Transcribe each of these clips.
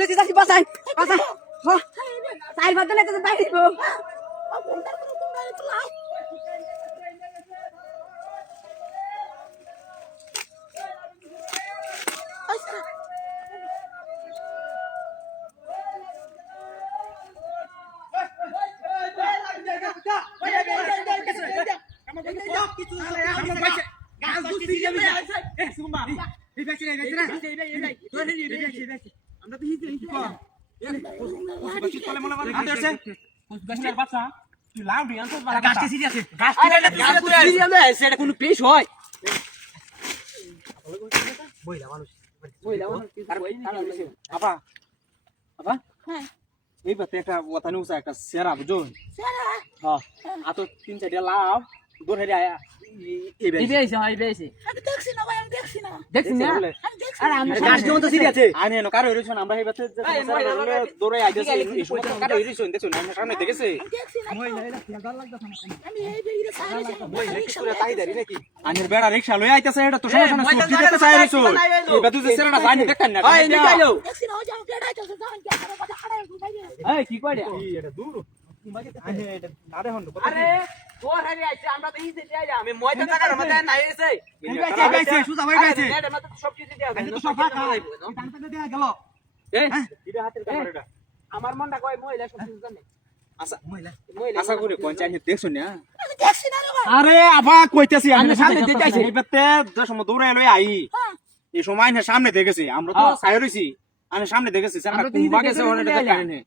লইছি যাচ্ছি বাসাই বাসাই সাইড ভাত দিলে তো বাইরে দিব কোন পেশ হয় আপা আপা এই বাতে একটা ওতানি উসা একটা সেরা বুঝুন হ্যাঁ আ তো 3-4টা লাভ দূর হেরে আয়া এই বেশি হয় বেশি আমি দেখছি না ভাই আমি দেখছি না দেখছি না বলে আরে আমি গাছ যেমন তো সিরি আছে আনে ন কারো হইরছ না আমরা এই বাতে দৌড়ে আইতেছি এই সময় তো কারো হইরছ দেখছো না সামনে দেখেছে আমি দেখছি না মই লাইলা খেয়াল লাগতাছে না আমি এই বেরিয়ে সাইরে মই রিকশা লয়ে তাই দাঁড়ি নাকি আনের বেড়া রিকশা লয়ে আইতাছে এটা তো সমস্যা না সুটি দিতে চাই রইছো এই বাতু যে সেরাটা জানি দেখেন না এই নিকাইলো দেখছি না ও যাও কেডা যাচ্ছে জান কি করে কথা আড়াই বাইরে এই কি কইরা এটা দূর আনে এটা না দেখুন আরে তোর হারি আইছে আমরা তো ইসে যাই আমি ময়দা টাকার মধ্যে নাই এসে গাইছে সুজা ভাই গাইছে নেড়ে মত সব কিছু দেয়া গাইছে তো সফা খা টানতে দেয়া গেল এই এটা হাতের ক্যামেরাটা আমার মনটা কয় মহিলা সব কিছু জানে আচ্ছা মহিলা আশা করি কোন চাই দেখছো না আমি দেখছি না রে ভাই আরে আবা কইতাছি আমি সামনে সামনে দিতে দেখতেছি আইছে। এই বাতে যে সময় দৌড়ে লই আই এই সময় না সামনে দেখেছি আমরা তো হ্যাঁ। সাইড হইছি আমি সামনে দেখেছি স্যার আমরা তো কুম্বা ইদিকে গেছে দৌড়ে ওরে লই আইলাম। কারণে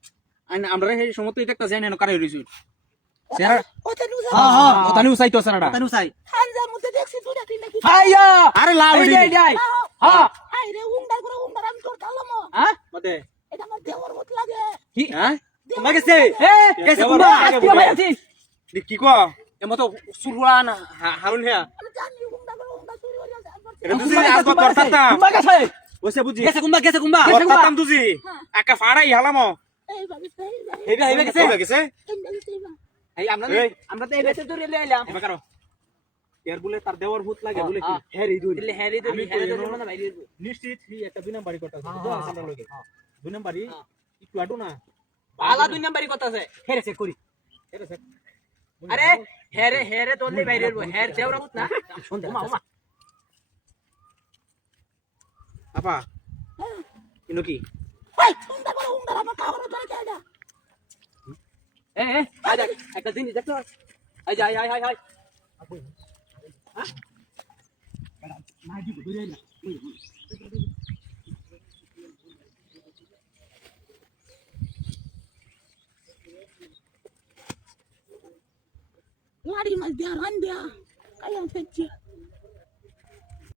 আমরা এই সময় তো দেখতা জানি না কারে হইছি স্যার ও তো নুজা হ্যাঁ হ্যাঁ ওতানি উসাই তো স্যারটা হানজার মধ্যে দেখছি দুটা তিনটা কি হাইয়া আরে লাল এই হইলি যাই হ্যাঁ আই রে উন্ডার করে উন্ডার আমি তোর তালাম হ্যাঁ মতে এটা আমার দেওয়ার মত লাগে কি হ্যাঁ কুম্বা গেছে এ গেছে কুম্বা কুম্বা। আজকে ভাই আছি কি কো এমতো সুরুয়া না হারুন হে আমি জানি উন্ডার করে উন্ডার চুরি হয়ে যাচ্ছে এটা দুজি আজ কত করতাম কুম্বা গেছে ওসে বুঝি গেছে কুম্বা করতাম দুজি একা ফাড়াই হালামো এই ভাবি সেই হেইবা হেইবা গেছে গেছে এই আমরা তো এই বেতে দূরে লই আইলাম এবার কারো এর বলে তার দেওয়ার ভূত লাগে বলে কি হেরি দুই দিলে হেরি আমি হেরি কইনো। দূরে মানে বাইরে নিশ্চিত হি একটা 2 নাম্বারই করতে আছে তো আমরা লগে 2 নাম্বারই একটু আডু না বালা দুই নাম্বারই কথা আছে হেরে চেক করি এটা স্যার আরে হেরে তোলে বাইরে হের দেওরা বুত না ওমা আপা ইনো কি ভাই উন্ডার করে উন্ডার আমার খাবার ধরে কেডা এ আই দেখ একটা জিনিস দেখছো আই যাই আই হাই হাই লাড়ি মাছ দিয়া রান দিয়া কায়াম ফেচ্ছে